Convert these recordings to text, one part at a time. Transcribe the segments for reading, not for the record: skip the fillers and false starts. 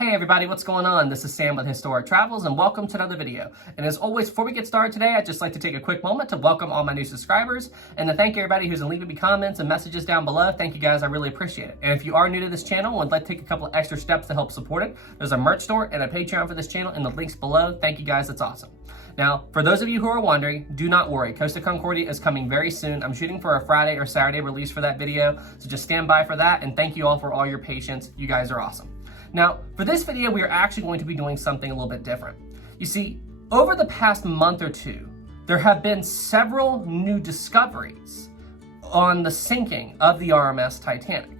Hey everybody, what's going on? This is Sam with Historic Travels and welcome to another video. And as always, before we get started today, I'd just like to take a quick moment to welcome all my new subscribers and to thank everybody who's been leaving me comments and messages down below. Thank you guys, I really appreciate it. And if you are new to this channel and would like to take a couple of extra steps to help support it, there's a merch store and a Patreon for this channel in the links below. Thank you guys, that's awesome. Now, for those of you who are wondering, do not worry. Costa Concordia is coming very soon. I'm shooting for a Friday or Saturday release for that video, so just stand by for that, and thank you all for all your patience. You guys are awesome. Now, for this video, we are actually going to be doing something a little bit different. You see, over the past month or two, there have been several new discoveries on the sinking of the RMS Titanic.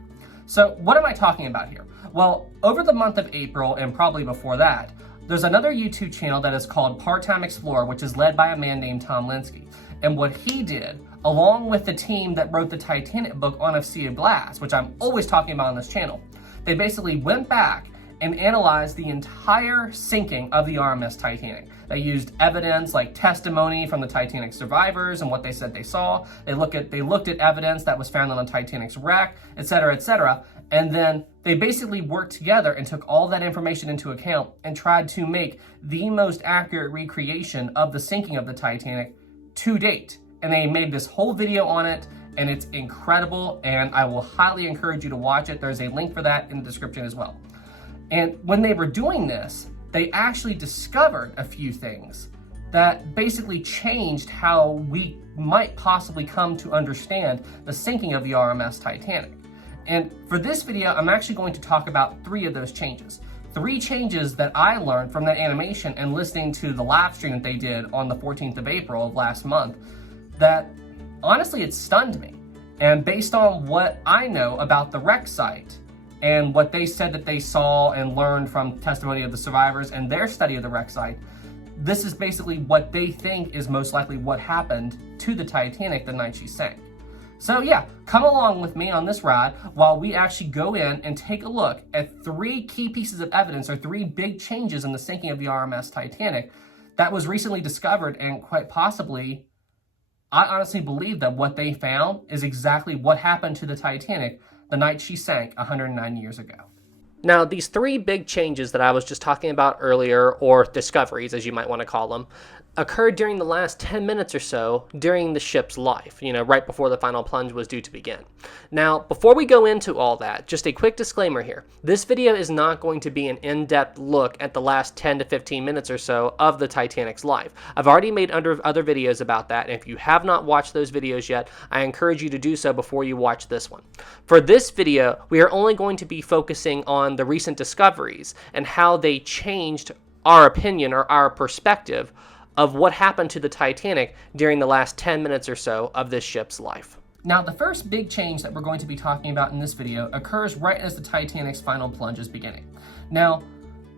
So what am I talking about here? Well, over the month of April, and probably before that, there's another YouTube channel that is called Part-Time Explorer, which is led by a man named Tom Linsky. And what he did, along with the team that wrote the Titanic book On a Sea of Glass, which I'm always talking about on this channel, they basically went back and analyzed the entire sinking of the RMS Titanic. They used evidence like testimony from the Titanic survivors and what they said they saw. They looked at evidence that was found on the Titanic's wreck, etc., and then they basically worked together and took all that information into account and tried to make the most accurate recreation of the sinking of the Titanic to date. And they made this whole video on it, and it's incredible, and I will highly encourage you to watch it. There's a link for that in the description as well. And when they were doing this, they actually discovered a few things that basically changed how we might possibly come to understand the sinking of the RMS Titanic. And for this video, I'm actually going to talk about 3 of those changes. 3 changes that I learned from that animation and listening to the live stream that they did on the 14th of April of last month that honestly, it stunned me. And based on what I know about the wreck site and what they said that they saw and learned from testimony of the survivors and their study of the wreck site, this is basically what they think is most likely what happened to the Titanic the night she sank. So yeah, come along with me on this ride while we actually go in and take a look at 3 key pieces of evidence or 3 big changes in the sinking of the RMS Titanic that was recently discovered, and quite possibly I honestly believe that what they found is exactly what happened to the Titanic the night she sank 109 years ago. Now, these 3 big changes that I was just talking about earlier, or discoveries as you might want to call them, occurred during the last 10 minutes or so during the ship's life, right before the final plunge was due to begin. Now, before we go into all that, just a quick disclaimer here. This video is not going to be an in-depth look at the last 10 to 15 minutes or so of the Titanic's life. I've already made other videos about that, and if you have not watched those videos yet, I encourage you to do so before you watch this one. For this video, we are only going to be focusing on the recent discoveries and how they changed our opinion or our perspective of what happened to the Titanic during the last 10 minutes or so of this ship's life. Now, the first big change that we're going to be talking about in this video occurs right as the Titanic's final plunge is beginning. Now,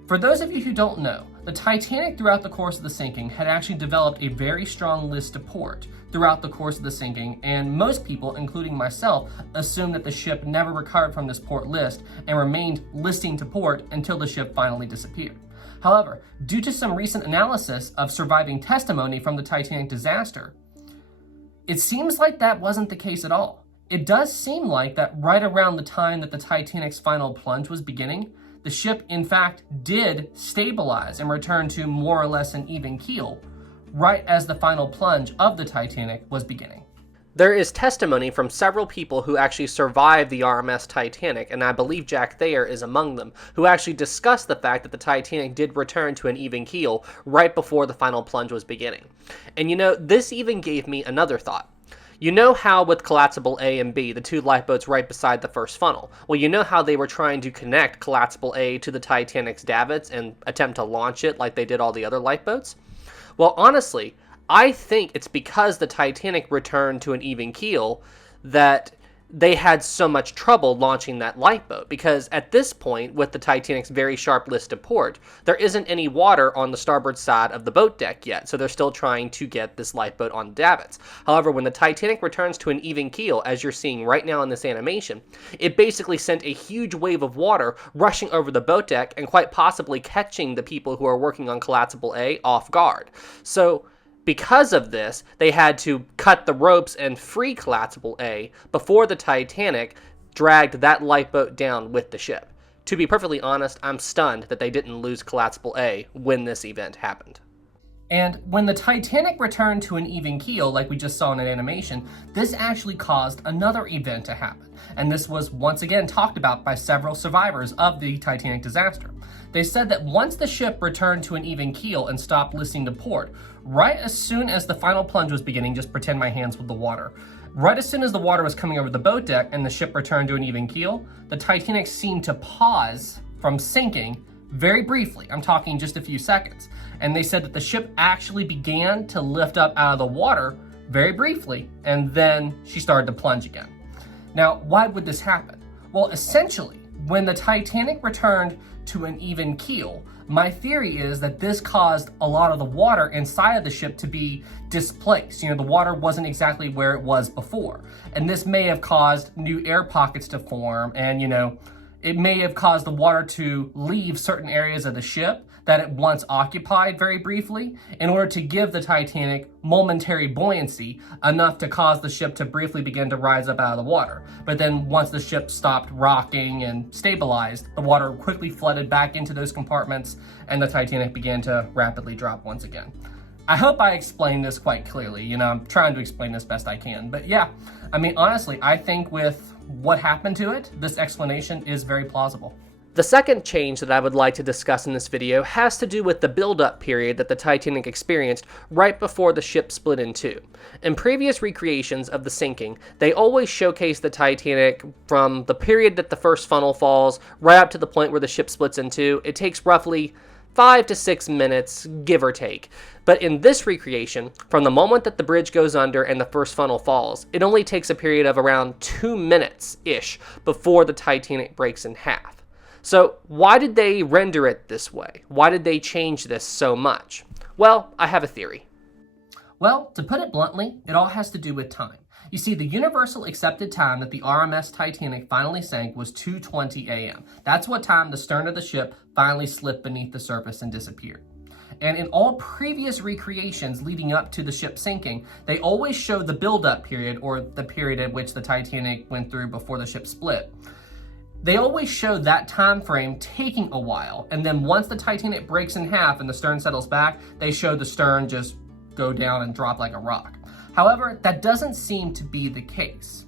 for those of you who don't know, the Titanic throughout the course of the sinking had actually developed a very strong list to port throughout the course of the sinking, and most people, including myself, assumed that the ship never recovered from this port list and remained listing to port until the ship finally disappeared. However, due to some recent analysis of surviving testimony from the Titanic disaster, it seems like that wasn't the case at all. It does seem like that right around the time that the Titanic's final plunge was beginning, the ship in fact did stabilize and return to more or less an even keel right as the final plunge of the Titanic was beginning. There is testimony from several people who actually survived the RMS Titanic, and I believe Jack Thayer is among them, who actually discussed the fact that the Titanic did return to an even keel right before the final plunge was beginning. And this even gave me another thought. You know how with collapsible A and B, the 2 lifeboats right beside the first funnel, well, you know how they were trying to connect collapsible A to the Titanic's davits and attempt to launch it like they did all the other lifeboats? Well, honestly, I think it's because the Titanic returned to an even keel that they had so much trouble launching that lifeboat, because at this point, with the Titanic's very sharp list to port, there isn't any water on the starboard side of the boat deck yet, so they're still trying to get this lifeboat on davits. However, when the Titanic returns to an even keel, as you're seeing right now in this animation, it basically sent a huge wave of water rushing over the boat deck and quite possibly catching the people who are working on collapsible A off guard. So because of this, they had to cut the ropes and free collapsible A before the Titanic dragged that lifeboat down with the ship. to be perfectly honest, I'm stunned that they didn't lose collapsible A when this event happened. And when the Titanic returned to an even keel, like we just saw in an animation, this actually caused another event to happen. And this was once again talked about by several survivors of the Titanic disaster. They said that once the ship returned to an even keel and stopped listening to port, right as soon as the final plunge was beginning, just pretend my hands with the water, right as soon as the water was coming over the boat deck and the ship returned to an even keel, the Titanic seemed to pause from sinking very briefly. I'm talking just a few seconds. And they said that the ship actually began to lift up out of the water very briefly, and then she started to plunge again. Now, why would this happen? Well, essentially, when the Titanic returned to an even keel, my theory is that this caused a lot of the water inside of the ship to be displaced. The water wasn't exactly where it was before. And this may have caused new air pockets to form, and it may have caused the water to leave certain areas of the ship that it once occupied very briefly in order to give the Titanic momentary buoyancy enough to cause the ship to briefly begin to rise up out of the water. But then once the ship stopped rocking and stabilized, the water quickly flooded back into those compartments and the Titanic began to rapidly drop once again. I hope I explained this quite clearly. I'm trying to explain this best I can. But yeah, honestly, I think with what happened to it, this explanation is very plausible. The second change that I would like to discuss in this video has to do with the build-up period that the Titanic experienced right before the ship split in two. In previous recreations of the sinking, they always showcase the Titanic from the period that the first funnel falls right up to the point where the ship splits in two. It takes roughly 5 to 6 minutes, give or take. But in this recreation, from the moment that the bridge goes under and the first funnel falls, it only takes a period of around 2 minutes-ish before the Titanic breaks in half. So why did they render it this way? Why did they change this so much? Well, I have a theory. Well, to put it bluntly, it all has to do with time. You see, the universal accepted time that the RMS Titanic finally sank was 2:20 a.m. That's what time the stern of the ship finally slipped beneath the surface and disappeared. And in all previous recreations leading up to the ship sinking, they always show the build-up period, or the period at which the Titanic went through before the ship split. They always show that time frame taking a while, and then once the Titanic breaks in half and the stern settles back, they show the stern just go down and drop like a rock. However, that doesn't seem to be the case.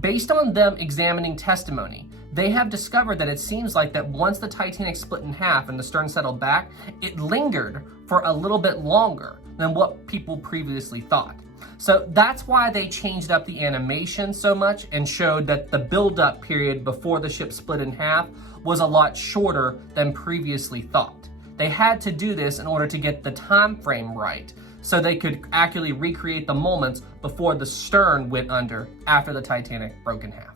Based on them examining testimony, they have discovered that it seems like that once the Titanic split in half and the stern settled back, it lingered for a little bit longer than what people previously thought. So that's why they changed up the animation so much and showed that the build-up period before the ship split in half was a lot shorter than previously thought. They had to do this in order to get the time frame right, so they could accurately recreate the moments before the stern went under after the Titanic broke in half.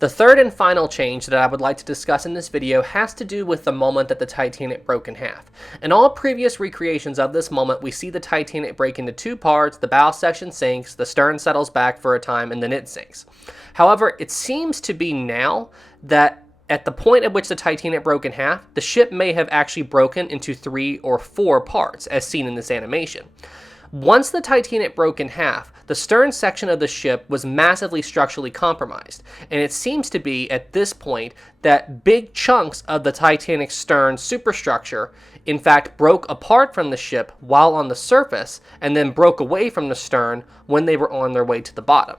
The third and final change that I would like to discuss in this video has to do with the moment that the Titanic broke in half. In all previous recreations of this moment, we see the Titanic break into two parts, the bow section sinks, the stern settles back for a time, and then it sinks. However, it seems to be now that at the point at which the Titanic broke in half, the ship may have actually broken into 3 or 4 parts, as seen in this animation. Once the Titanic broke in half, the stern section of the ship was massively structurally compromised, and it seems to be at this point that big chunks of the Titanic's stern superstructure in fact broke apart from the ship while on the surface and then broke away from the stern when they were on their way to the bottom.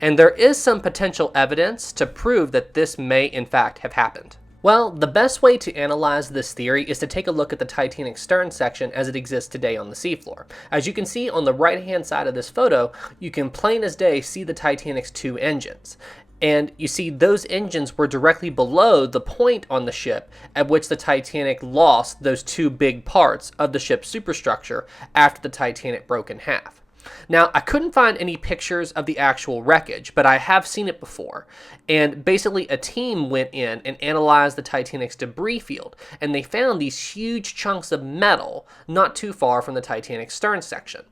And there is some potential evidence to prove that this may in fact have happened. Well, the best way to analyze this theory is to take a look at the Titanic stern section as it exists today on the seafloor. As you can see on the right-hand side of this photo, you can plain as day see the Titanic's 2 engines. And you see those engines were directly below the point on the ship at which the Titanic lost those 2 big parts of the ship's superstructure after the Titanic broke in half. Now, I couldn't find any pictures of the actual wreckage, but I have seen it before. And basically, a team went in and analyzed the Titanic's debris field, and they found these huge chunks of metal not too far from the Titanic's stern section.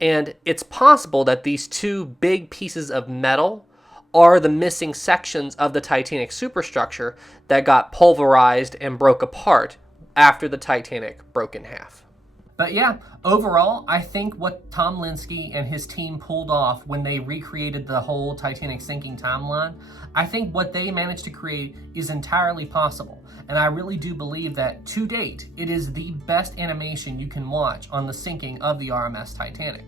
And it's possible that these 2 big pieces of metal are the missing sections of the Titanic superstructure that got pulverized and broke apart after the Titanic broke in half. But yeah, overall, I think what Tom Linsky and his team pulled off when they recreated the whole Titanic sinking timeline, I think what they managed to create is entirely possible. And I really do believe that to date, it is the best animation you can watch on the sinking of the RMS Titanic.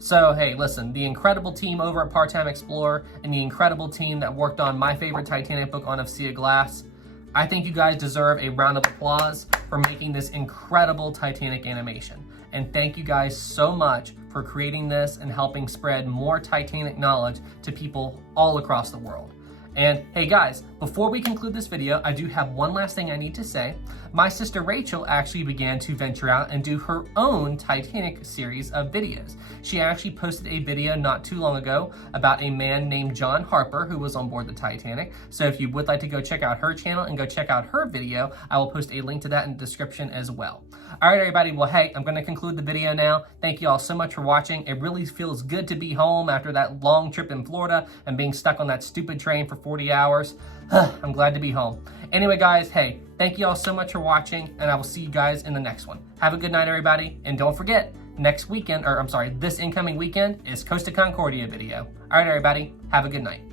So hey, listen, the incredible team over at Part-Time Explorer and the incredible team that worked on my favorite Titanic book on Of Sea of Glass, I think you guys deserve a round of applause for making this incredible Titanic animation. And thank you guys so much for creating this and helping spread more Titanic knowledge to people all across the world. And hey guys, before we conclude this video, I do have one last thing I need to say. My sister Rachel actually began to venture out and do her own Titanic series of videos. She actually posted a video not too long ago about a man named John Harper who was on board the Titanic. So if you would like to go check out her channel and go check out her video, I will post a link to that in the description as well. All right, everybody. Well, hey, I'm going to conclude the video now. Thank you all so much for watching. It really feels good to be home after that long trip in Florida and being stuck on that stupid train for 40 hours. I'm glad to be home. Anyway, guys, hey, thank you all so much for watching, and I will see you guys in the next one. Have a good night, everybody, and don't forget, this incoming weekend is Costa Concordia video. All right, everybody, have a good night.